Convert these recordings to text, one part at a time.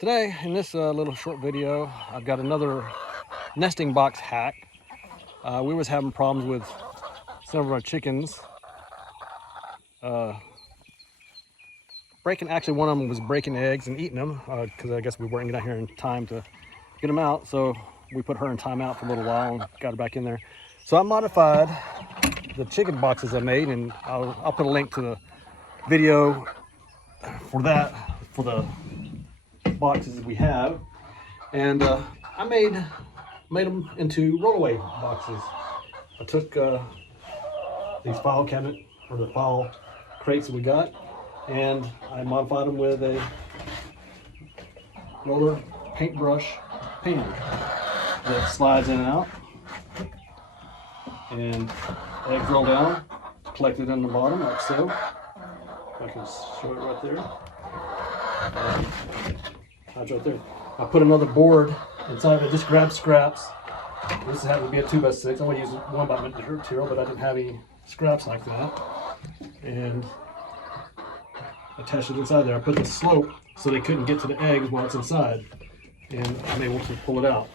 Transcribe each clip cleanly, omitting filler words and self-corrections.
Today, in this little short video, I've got another nesting box hack. We was having problems with some of our chickens. Actually one of them was breaking eggs and eating them because I guess we weren't getting out here in time to get them out. So we put her in timeout for a little while and got her back in there. So I modified the chicken boxes I made, and I'll put a link to the video for that, for the boxes we have. And I made them into rollaway boxes. I took these file cabinet or the file crates that we got, and I modified them with a roller paintbrush painter that slides in and out, and eggs roll down, collected in the bottom like so. I can show it right there. That's right there. I put another board inside of it. Just grab scraps. This happened to be a 2x6. I'm going to use 1x material, but I didn't have any scraps like that. And attached it inside there. I put the slope so they couldn't get to the eggs while it's inside. And I'm able to pull it out.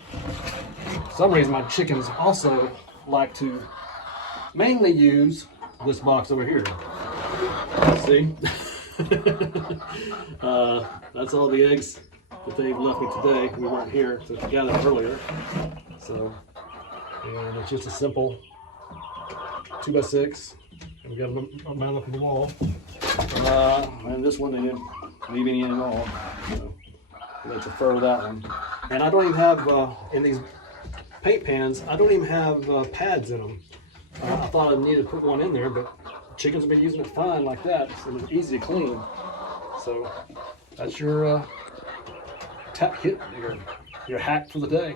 For some reason, my chickens also like to mainly use this box over here. See? That's all the eggs that they've left me today. We weren't here to gather earlier. So, and it's just a simple 2x6. And we got them mounted up on the wall. And this one they didn't leave any at all. So they prefer that one. And I don't even have, in these paint pans, I don't even have pads in them. I thought I needed to put one in there, but chickens have been using it fine like that, so it's easy to clean. So that's your your hack for the day.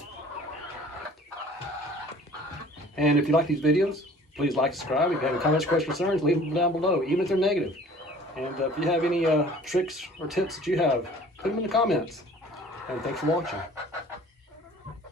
And if you like these videos, please like, subscribe. If you have any comments, questions, concerns, leave them down below, even if they're negative. And if you have any tricks or tips that you have, put them in the comments. And thanks for watching.